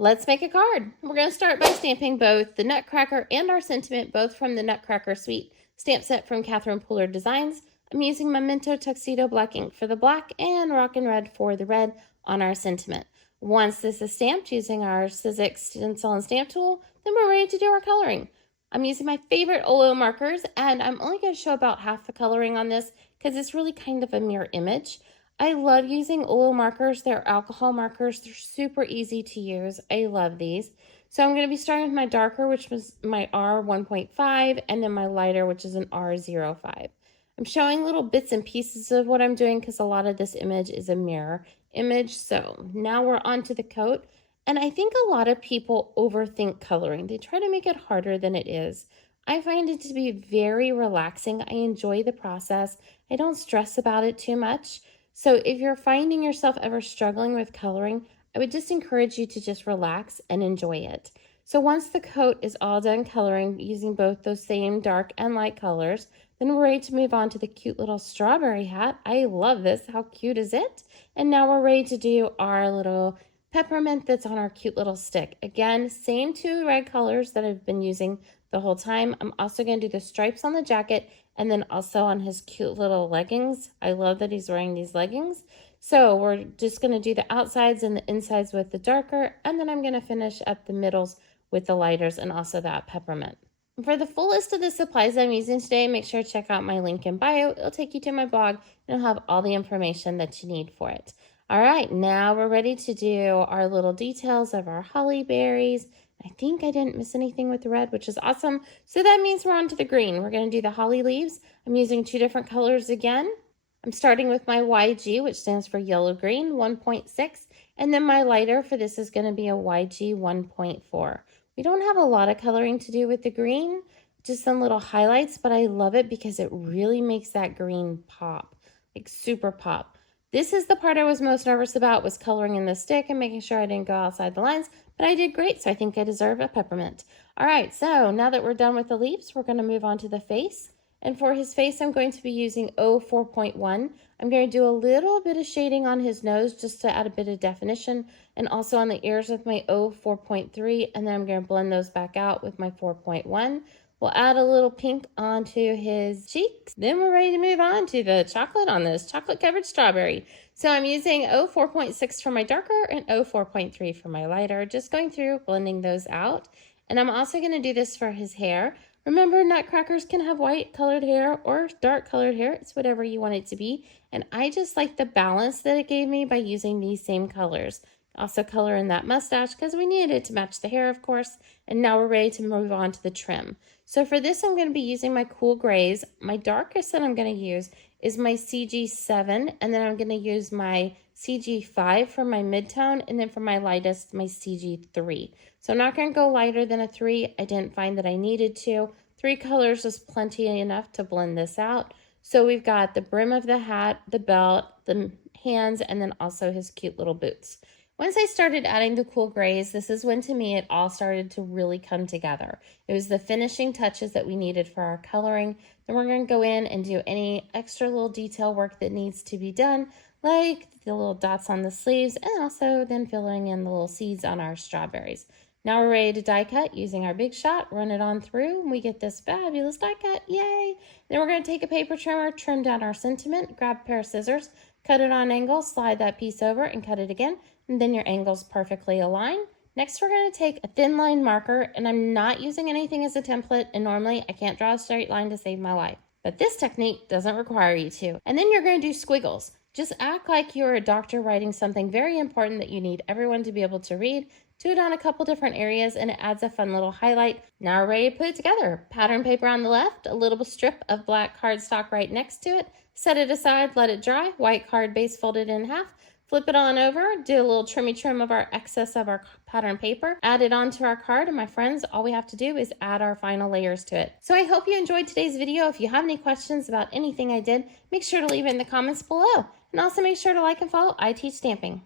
Let's make a card. We're going to start by stamping both the Nutcracker and our sentiment, both from the Nutcracker Sweet stamp set from Catherine Pooler Designs. I'm using Memento Tuxedo black ink for the black and Rockin red for the red on our sentiment. Once this is stamped using our Sizzix stencil and stamp tool, then we're ready to do our coloring. I'm using my favorite OLO markers, and I'm only going to show about half the coloring on this because it's really kind of a mirror image. I love using OLO markers. They're alcohol markers. They're super easy to use. I love these. So I'm going to be starting with my darker, which was my R1.5, and then my lighter, which is an R05. I'm showing little bits and pieces of what I'm doing because a lot of this image is a mirror image. So now we're on to the coat. And I think a lot of people overthink coloring. They try to make it harder than it is. I find it to be very relaxing. I enjoy the process. I don't stress about it too much. So if you're finding yourself ever struggling with coloring, I would just encourage you to just relax and enjoy it. So once the coat is all done coloring using both those same dark and light colors, then we're ready to move on to the cute little strawberry hat. I love this. How cute is it? And now we're ready to do our little peppermint that's on our cute little stick. Again, same two red colors that I've been using the whole time. I'm also going to do the stripes on the jacket and then also on his cute little leggings. I love that he's wearing these leggings. So we're just going to do the outsides and the insides with the darker, and then I'm going to finish up the middles with the lighters and also that peppermint. For the full list of the supplies I'm using today, make sure to check out my link in bio. It'll take you to my blog and it'll have all the information that you need for it. All right, now we're ready to do our little details of our holly berries. I think I didn't miss anything with the red, which is awesome. So that means we're on to the green. We're going to do the holly leaves. I'm using two different colors again. I'm starting with my YG, which stands for yellow green, 1.6. And then my lighter for this is going to be a YG 1.4. We don't have a lot of coloring to do with the green, just some little highlights, but I love it because it really makes that green pop, like super pop. This is the part I was most nervous about, was coloring in the stick and making sure I didn't go outside the lines, but I did great, so I think I deserve a peppermint. All right, so now that we're done with the leaves, we're going to move on to the face. And for his face, I'm going to be using O4.1. I'm going to do a little bit of shading on his nose just to add a bit of definition, and also on the ears with my O4.3, and then I'm going to blend those back out with my 4.1. We'll add a little pink onto his cheeks. Then we're ready to move on to the chocolate on this chocolate-covered strawberry. So I'm using O4.6 for my darker and O4.3 for my lighter, just going through, blending those out. And I'm also going to do this for his hair. Remember, nutcrackers can have white colored hair or dark colored hair. It's whatever you want it to be. And I just like the balance that it gave me by using these same colors. Also color in that mustache because we needed it to match the hair, of course. And now we're ready to move on to the trim. So for this, I'm going to be using my cool grays. My darkest that I'm going to use is my CG7, and then I'm going to use my CG5 for my midtone, and then for my lightest, my CG3. So I'm not going to go lighter than a 3. I didn't find that I needed to. 3 colors is plenty enough to blend this out. So we've got the brim of the hat, the belt, the hands, and then also his cute little boots. Once I started adding the cool grays, this is when, to me, it all started to really come together. It was the finishing touches that we needed for our coloring. Then we're going to go in and do any extra little detail work that needs to be done, like the little dots on the sleeves, and also then filling in the little seeds on our strawberries. Now we're ready to die cut using our Big Shot, run it on through, and we get this fabulous die cut. Yay! Then we're going to take a paper trimmer, trim down our sentiment, grab a pair of scissors, cut it on angle, slide that piece over, and cut it again. And then your angle's perfectly aligned. Next, we're going to take a thin line marker, and I'm not using anything as a template, and normally I can't draw a straight line to save my life. But this technique doesn't require you to. And then you're going to do squiggles. Just act like you're a doctor writing something very important that you need everyone to be able to read. Do it on a couple different areas, and it adds a fun little highlight. Now we're ready to put it together. Pattern paper on the left, a little strip of black cardstock right next to it. Set it aside, let it dry. White card base folded in half. Flip it on over, do a little trim of our excess of our pattern paper, add it onto our card, and my friends, all we have to do is add our final layers to it. So I hope you enjoyed today's video. If you have any questions about anything I did, make sure to leave it in the comments below. And also make sure to like and follow I Teach Stamping.